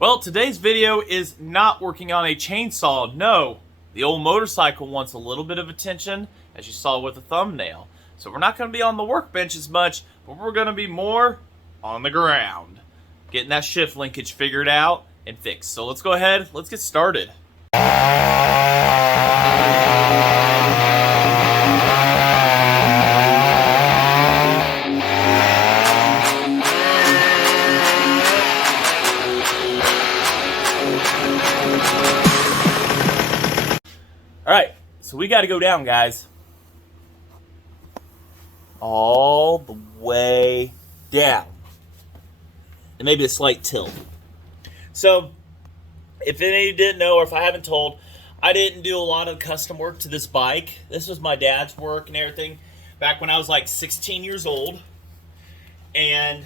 Well, today's video is not working on a chainsaw. No, the old motorcycle wants a little bit of attention, as you saw with the thumbnail. So we're not going to be on the workbench as much, but we're going to be more on the ground, getting that shift linkage figured out and fixed. So let's go ahead, let's get started. Alright, so we got to go down, guys. All the way down. And maybe a slight tilt. So, if any of you didn't know, or if I haven't told, I didn't do a lot of custom work to this bike. This was my dad's work and everything back when I was like 16 years old. And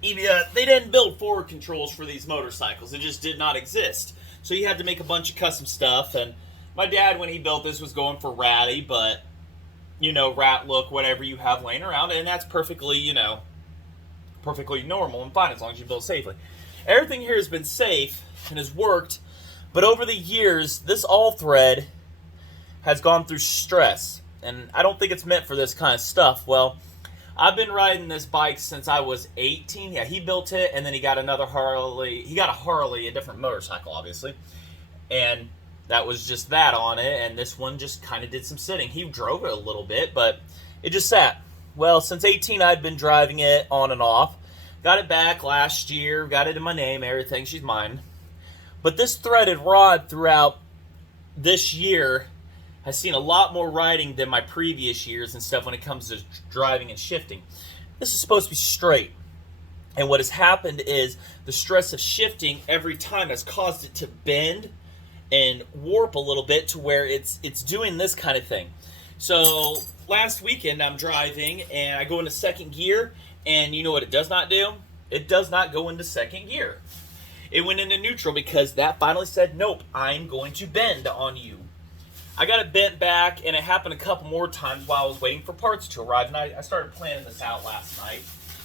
they didn't build forward controls for these motorcycles. It just did not exist. So he had to make a bunch of custom stuff, and my dad, when he built this, was going for ratty, but, you know, rat look, whatever you have laying around, and that's perfectly, you know, perfectly normal and fine as long as you build safely. Everything here has been safe and has worked, but over the years, this all thread has gone through stress, and I don't think it's meant for this kind of stuff. Well, I've been riding this bike since I was 18. Yeah, he built it, and then he got another Harley. He got a Harley, a different motorcycle, obviously. And that was just that on it, and this one just kind of did some sitting. He drove it a little bit, but it just sat. Well, since 18, I'd been driving it on and off. Got it back last year, got it in my name, everything. She's mine. But this threaded rod throughout this year has seen a lot more riding than my previous years and stuff when it comes to driving and shifting. This is supposed to be straight. And what has happened is the stress of shifting every time has caused it to bend and warp a little bit to where it's doing this kind of thing. So last weekend I'm driving and I go into second gear, and you know what it does not do? It does not go into second gear. It went into neutral because that finally said, nope, I'm going to bend on you. I got it bent back, and it happened a couple more times while I was waiting for parts to arrive, and I started planning this out last night.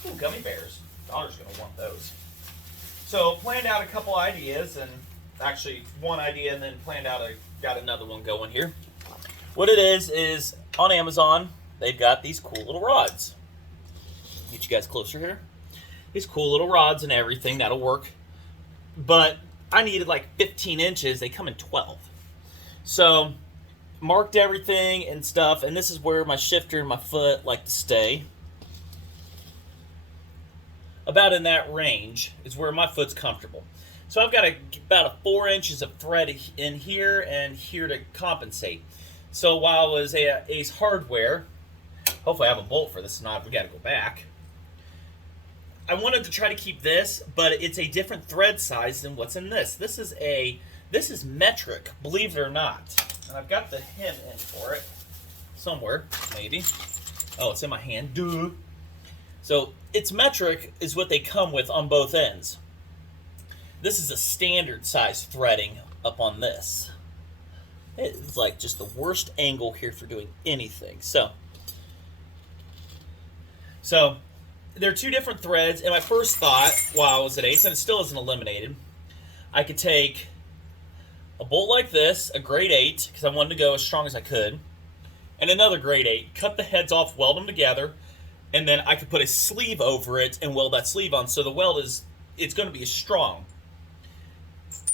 Ooh, gummy bears. Daughter's going to want those. So, planned out a couple ideas, and actually one idea, and then got another one going here. What it is on Amazon, they've got these cool little rods. Get you guys closer here. These cool little rods and everything, that'll work. But I needed like 15 inches. They come in 12. So marked everything and stuff, and this is where my shifter and my foot like to stay. About in that range is where my foot's comfortable. So I've got about 4 inches of thread in here and here to compensate. So while I was at Ace Hardware, hopefully I have a bolt for this, not we got to go back. I wanted to try to keep this, but it's a different thread size than what's in this. This is metric, believe it or not. And I've got the hem in for it somewhere, maybe. Oh, it's in my hand. Duh. So it's metric is what they come with on both ends. This is a standard size threading up on this. It's like just the worst angle here for doing anything. So there are two different threads, and my first thought while I was at Ace, and it still isn't eliminated, I could take a bolt like this, a grade 8, because I wanted to go as strong as I could, and another grade 8, cut the heads off, weld them together, and then I could put a sleeve over it and weld that sleeve on, so the weld it's going to be as strong.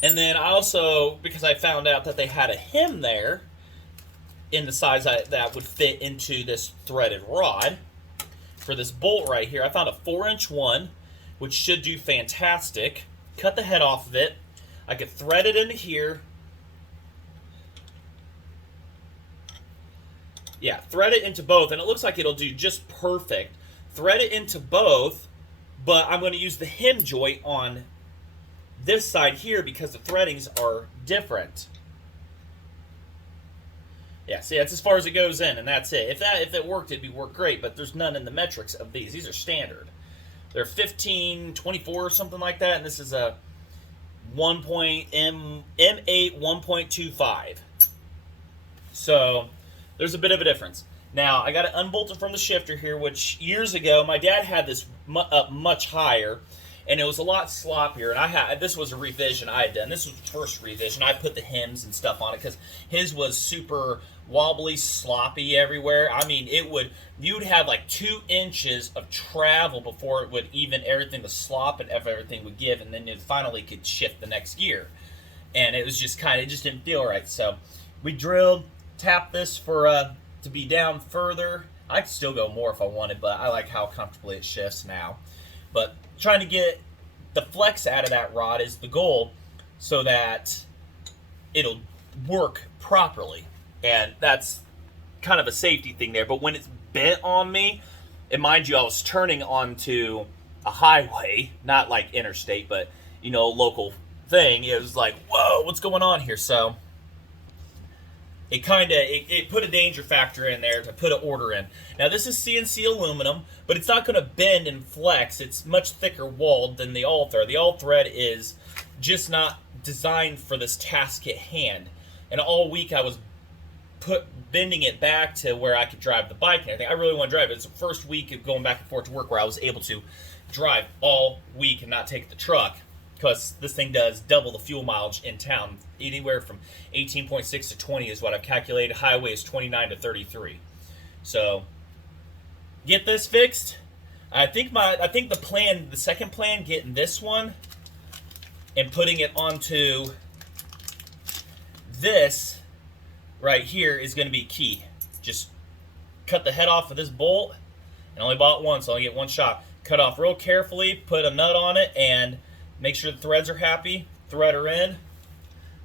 And then I also, because I found out that they had a hem there in the size that would fit into this threaded rod for this bolt right here, I found a 4-inch one, which should do fantastic. Cut the head off of it. I could thread it into here. Yeah, thread it into both, and it looks like it'll do just perfect. Thread it into both, but I'm going to use the hem joint on this side here because the threadings are different. Yeah, see, that's as far as it goes in, and that's it. If it worked, it'd work great, but there's none in the metrics of these. These are standard. They're 15, 24 or something like that, and this is a M8 1.25. So there's a bit of a difference. Now, I got it unbolted from the shifter here, which years ago, my dad had this up much higher, and it was a lot sloppier. And this was a revision I had done. This was the first revision. I put the hems and stuff on it because his was super wobbly, sloppy everywhere. I mean, you would have like 2 inches of travel before it would even everything, the slop and everything would give, and then it finally could shift the next gear. And it was just it just didn't feel right. So we drilled, tapped this for to be down further. I could still go more if I wanted, but I like how comfortably it shifts now. But trying to get the flex out of that rod is the goal so that it'll work properly. And that's kind of a safety thing there. But when it's bent on me, and mind you, I was turning onto a highway, not like interstate, but, you know, local thing. It was like, whoa, what's going on here? So it put a danger factor in there to put an order in. Now this is CNC aluminum, but it's not going to bend and flex. It's much thicker walled than the all thread. The all thread is just not designed for this task at hand. And all week I was bending it back to where I could drive the bike and everything. I really want to drive it. It's the first week of going back and forth to work where I was able to drive all week and not take the truck, because this thing does double the fuel mileage in town. Anywhere from 18.6 to 20 is what I've calculated. Highway is 29 to 33. So get this fixed. I think the second plan, getting this one and putting it onto this right here is going to be key. Just cut the head off of this bolt. I only bought one, so I only get one shot. Cut off real carefully, put a nut on it, and make sure the threads are happy. Thread her in.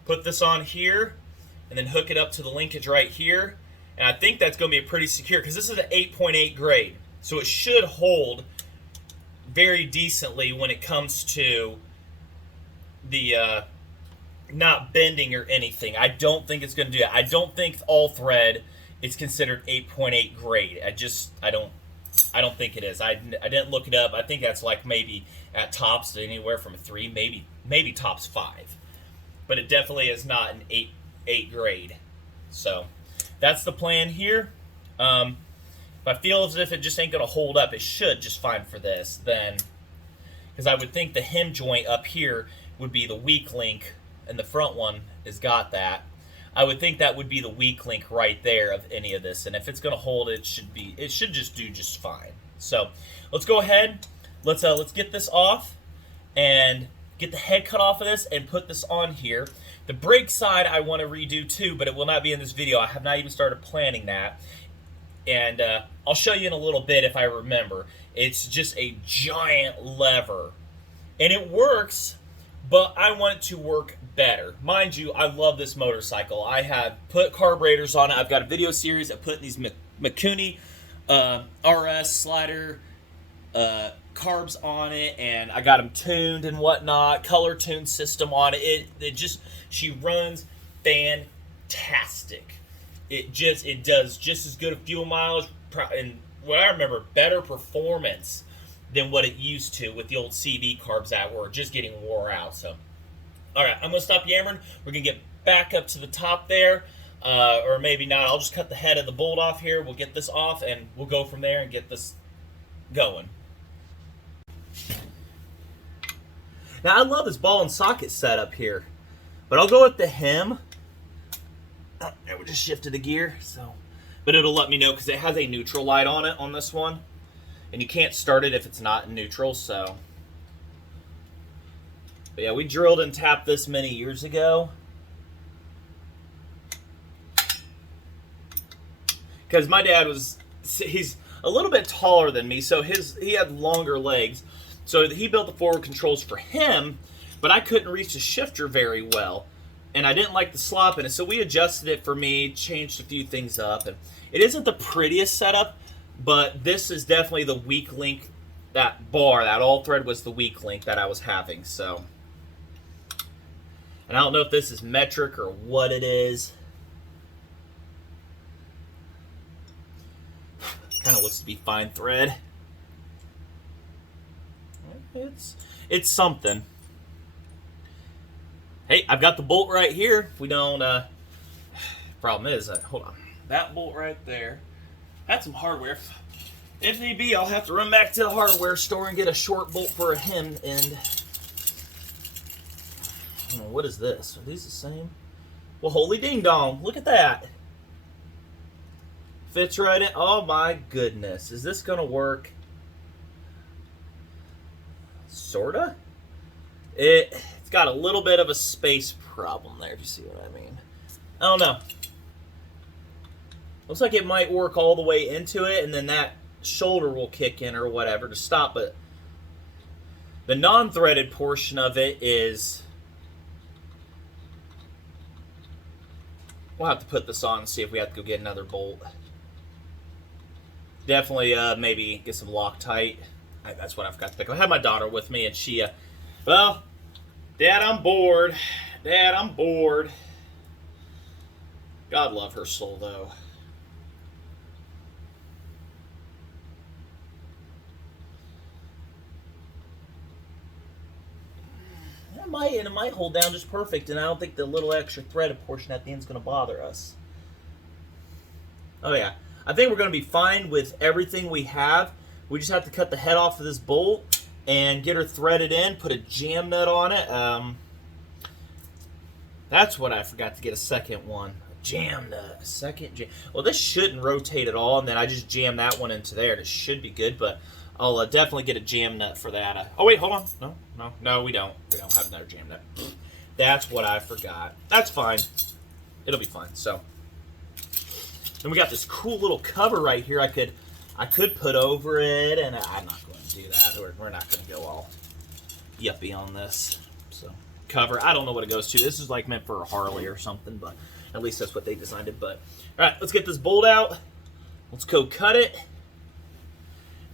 Put this on here, and then hook it up to the linkage right here. And I think that's going to be pretty secure because this is an 8.8 grade. So it should hold very decently when it comes to the not bending or anything. I don't think it's going to do that. I don't think all thread is considered 8.8 grade. I don't think it is. I didn't look it up. I think that's like maybe at tops anywhere from a 3, maybe tops 5. But it definitely is not an 8 grade. So that's the plan here. If I feel as if it just ain't going to hold up, it should just fine for this. Then, because I would think the hem joint up here would be the weak link, and the front one has got that. I would think that would be the weak link right there of any of this. And if it's going to hold, it should just do just fine. So let's go ahead. Let's get this off and get the head cut off of this and put this on here. The brake side I want to redo too, but it will not be in this video. I have not even started planning that. And I'll show you in a little bit if I remember. It's just a giant lever. And it works, but I want it to work better. Mind you, I love this motorcycle. I have put carburetors on it. I've got a video series of putting these Mikuni RS slider carbs on it, and I got them tuned and whatnot, color tune system on it. She runs fantastic. It does just as good a fuel mileage, and what I remember, better performance than what it used to with the old CV carbs that were just getting wore out. So, all right, I'm going to stop yammering. We're going to get back up to the top there, or maybe not. I'll just cut the head of the bolt off here. We'll get this off, and we'll go from there and get this going. Now, I love this ball and socket setup here, but I'll go with the hem. And we just shifted the gear, but it'll let me know because it has a neutral light on it on this one. And you can't start it if it's not in neutral, so. But yeah, we drilled and tapped this many years ago. Because my dad he's a little bit taller than me, so he had longer legs. So he built the forward controls for him, but I couldn't reach the shifter very well. And I didn't like the slop in it, so we adjusted it for me, changed a few things up. And it isn't the prettiest setup, but this is definitely the weak link. That bar, that all thread was the weak link that I was having. So, and I don't know if this is metric or what it is. Kind of looks to be fine thread. It's something. Hey, I've got the bolt right here. If we don't, problem is, hold on. That bolt right there, had some hardware If need be, I'll have to run back to the hardware store and get a short bolt for a hem end. Oh, what is this? Are these the same? Well, holy ding dong. Look at that. Fits right in. Oh my goodness. Is this going to work? Sorta. It's got a little bit of a space problem there, if you see what I mean. I don't know. Looks like it might work all the way into it, and then that shoulder will kick in or whatever to stop, but the non-threaded portion of it is... We'll have to put this on and see if we have to go get another bolt. Definitely maybe get some Loctite. That's what I forgot to pick up. I had my daughter with me, and she, well, Dad, I'm bored. Dad, I'm bored. God love her soul, though. It might hold down just perfect, and I don't think the little extra threaded portion at the end is going to bother us. Oh yeah, I think we're going to be fine with everything we have. We just have to cut the head off of this bolt and get her threaded in, put a jam nut on it. That's what I forgot to get a second one. A jam nut, a second jam. Well, this shouldn't rotate at all, and then I just jam that one into there. This should be good, but I'll definitely get a jam nut for that. Oh wait, hold on. No, we don't. We don't have another jam nut. That's what I forgot. That's fine. It'll be fine. So, then we got this cool little cover right here. I could put over it, and I'm not going to do that. We're not going to go all yuppie on this. So, cover. I don't know what it goes to. This is like meant for a Harley or something, but at least that's what they designed it. But all right, let's get this bolt out. Let's go cut it.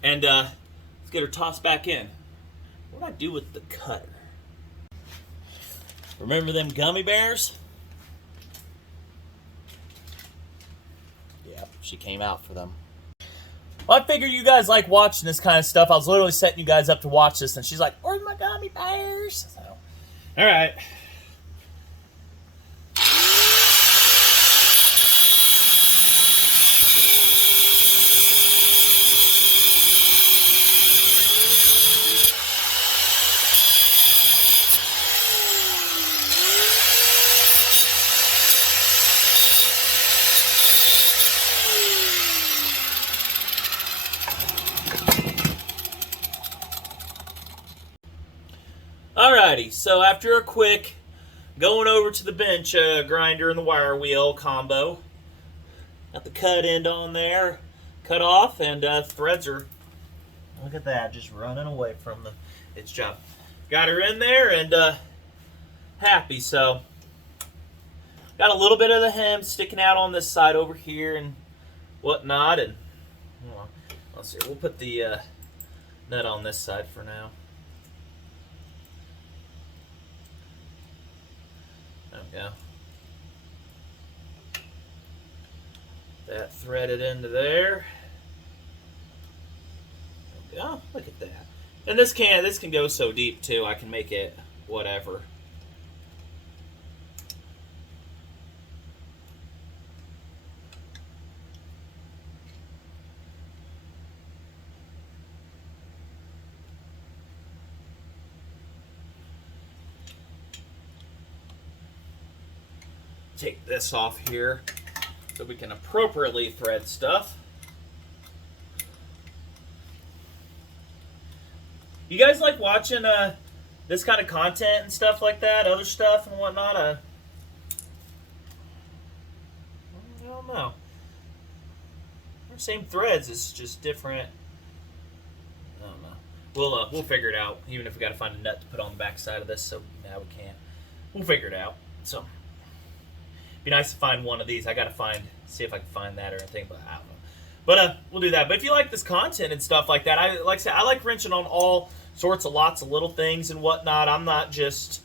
And let's get her tossed back in. What do I do with the cutter? Remember them gummy bears? Yeah, she came out for them. Well, I figured you guys like watching this kind of stuff. I was literally setting you guys up to watch this, and she's like, "Where's my gummy bears?" So, all right. Alrighty, so after a quick going over to the bench grinder and the wire wheel combo, got the cut end on there, cut off, and threads are, look at that, just running away from its job. Got her in there and happy, so got a little bit of the hem sticking out on this side over here and whatnot, and let's see, we'll put the nut on this side for now. There we go. That threaded into there. Oh, look at that. And this can go so deep too. I can make it whatever. Take this off here so we can appropriately thread stuff. You guys like watching this kind of content and stuff like that, other stuff and whatnot? I don't know. They're same threads, it's just different. I don't know. We'll figure it out. Even if we got to find a nut to put on the back side of this, so now we can't. We'll figure it out. So. Be nice to find one of these. I gotta see if I can find that or anything, but I don't know. But we'll do that. But if you like this content and stuff like that, I like wrenching on all sorts of lots of little things and whatnot. I'm not just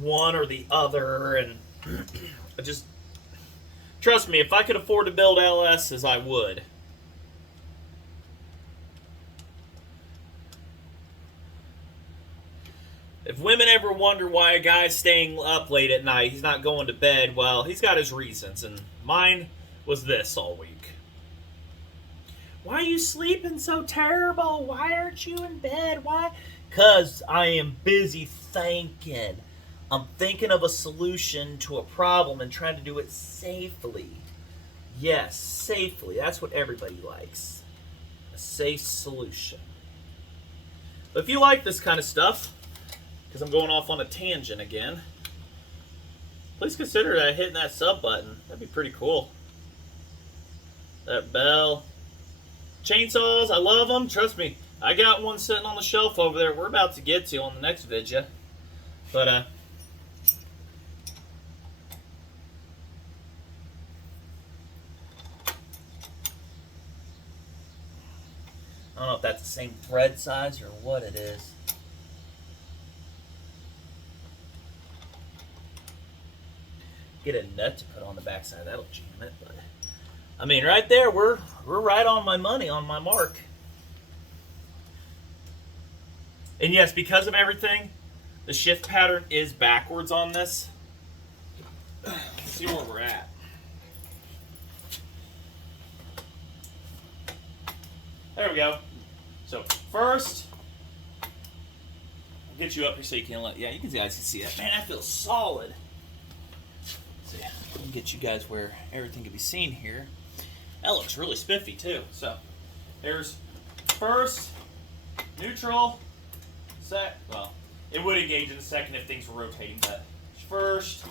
one or the other, and just trust me, if I could afford to build LSs, I would. If women ever wonder why a guy's staying up late at night, he's not going to bed, well, he's got his reasons, and mine was this all week. Why are you sleeping so terrible? Why aren't you in bed? Why? Because I am busy thinking. I'm thinking of a solution to a problem and trying to do it safely. Yes, safely. That's what everybody likes. A safe solution. But if you like this kind of stuff, because I'm going off on a tangent again, please consider hitting that sub button. That'd be pretty cool. That bell. Chainsaws, I love them. Trust me, I got one sitting on the shelf over there we're about to get to on the next video. But, I don't know if that's the same thread size or what it is. Get a nut to put on the backside. That'll jam it. But I mean, right there, we're right on my money, on my mark. And yes, because of everything, the shift pattern is backwards on this. Let's see where we're at. There we go. So first, I'll get you up here so you can let, yeah, you guys can see that. Man, that feels solid. See, I can get you guys where everything can be seen here. That looks really spiffy too. So there's first, neutral, well, it would engage in a second if things were rotating, but first,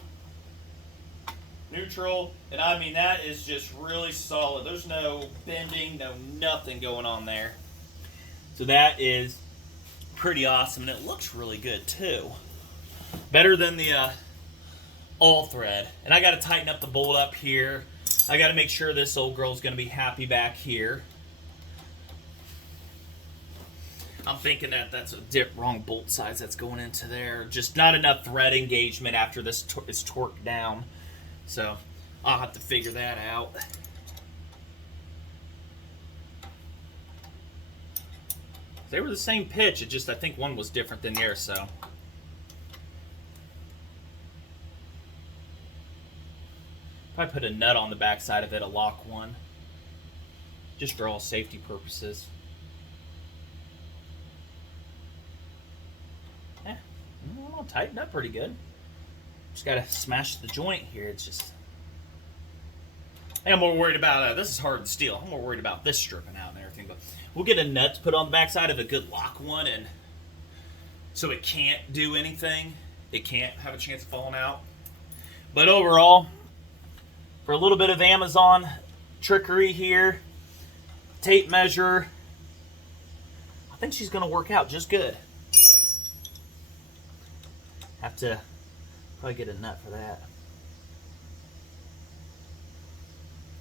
neutral, and I mean that is just really solid. There's no bending, no nothing going on there. So that is pretty awesome, and it looks really good too. Better than the all thread. And I got to tighten up the bolt up here. I got to make sure this old girl's going to be happy back here. I'm thinking that that's a wrong bolt size that's going into there. Just not enough thread engagement after this is torqued down. So I'll have to figure that out. They were the same pitch, it just I think one was different than the other, so. Probably put a nut on the back side of it, a lock one. Just for all safety purposes. Yeah, I'll tighten up pretty good. Just gotta smash the joint here. It's just, I'm more worried about this is hardened steel. I'm more worried about this stripping out and everything. But we'll get a nut to put on the backside of a good lock one, and so it can't do anything. It can't have a chance of falling out. But overall, for a little bit of Amazon trickery here, tape measure, I think she's gonna work out just good. Have to probably get a nut for that.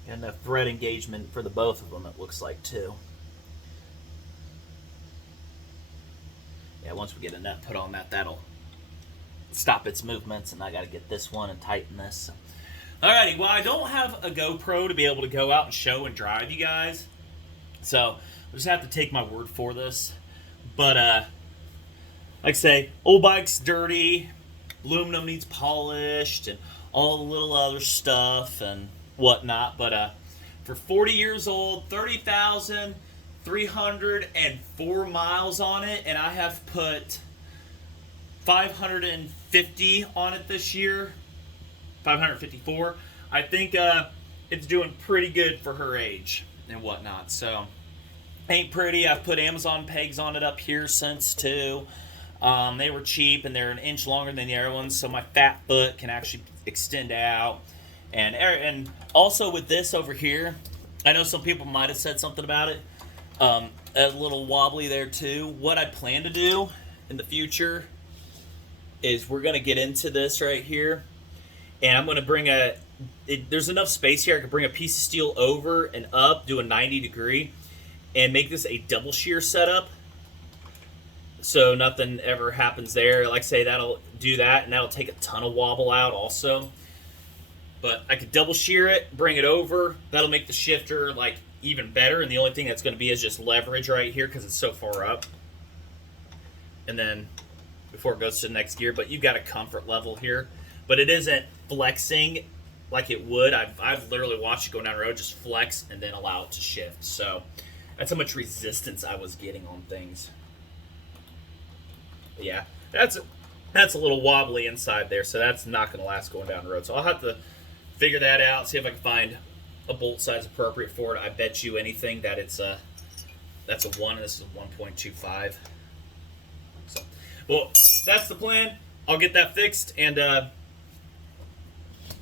Got enough thread engagement for the both of them, it looks like, too. Yeah, once we get a nut put on that, that'll stop its movements, and I got to get this one and tighten this. Alrighty, well, I don't have a GoPro to be able to go out and show and drive you guys, so I'll just have to take my word for this. But, like I say, old bike's dirty, aluminum needs polished, and all the little other stuff and whatnot. But for 40 years old, 30,304 miles on it, and I have put 550 on it this year, 554. I think it's doing pretty good for her age and whatnot. So, ain't pretty. I've put Amazon pegs on it up here since too. They were cheap, and they're an inch longer than the other ones, so my fat foot can actually extend out. And also with this over here, I know some people might have said something about it. A little wobbly there too. What I plan to do in the future is we're going to get into this right here, and I'm going to bring there's enough space here I can bring a piece of steel over and up, do a 90 degree, and make this a double shear setup. So nothing ever happens there. Like I say, that'll do that, and that'll take a ton of wobble out also. But I could double shear it, bring it over. That'll make the shifter like even better, and the only thing that's going to be is just leverage right here because it's so far up. And then before it goes to the next gear, but you've got a comfort level here. But it isn't flexing like it would. I've literally watched it go down the road, just flex and then allow it to shift. So That's how much resistance I was getting on things. But yeah, that's a little wobbly inside there, so that's not going to last going down the road. So I'll have to figure that out, see if I can find a bolt size appropriate for it. I bet you anything that that's a 1 and this is a 1.25. So, well, that's the plan. I'll get that fixed, and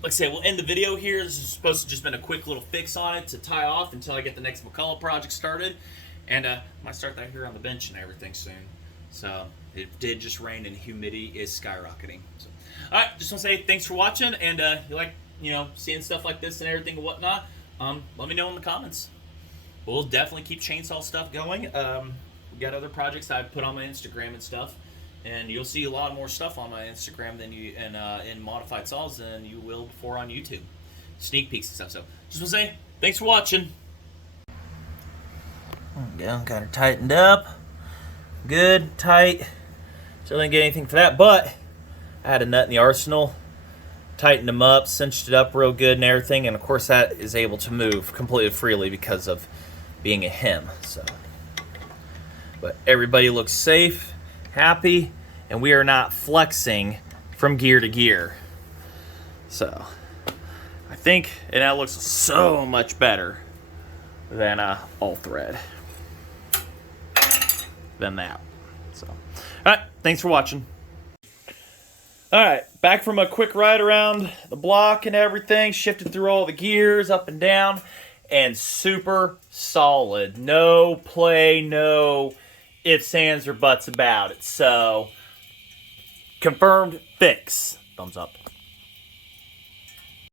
like I said, we'll end the video here. This is supposed to just been a quick little fix on it to tie off until I get the next McCullough project started. And I might start that here on the bench and everything soon. So it did just rain and humidity is skyrocketing. So, all right, just want to say thanks for watching, and you like seeing stuff like this and everything and whatnot. Let me know in the comments. We'll definitely keep chainsaw stuff going. We got other projects I've put on my Instagram and stuff. And you'll see a lot more stuff on my Instagram than you in modified saws than you will before on YouTube. Sneak peeks and stuff. So just want to say thanks for watching. Got her tightened up. Good, tight. Still didn't get anything for that, but I had a nut in the arsenal. Tightened them up, cinched it up real good and everything. And of course that is able to move completely freely because of being a hem. So, but everybody looks safe, happy, and we are not flexing from gear to gear. So I think, and that looks so much better than all thread than that. So, all right, thanks for watching. All right, back from a quick ride around the block and everything, shifted through all the gears up and down, and super solid. No play, no ifs, ands, or buts about it. So, confirmed fix. Thumbs up.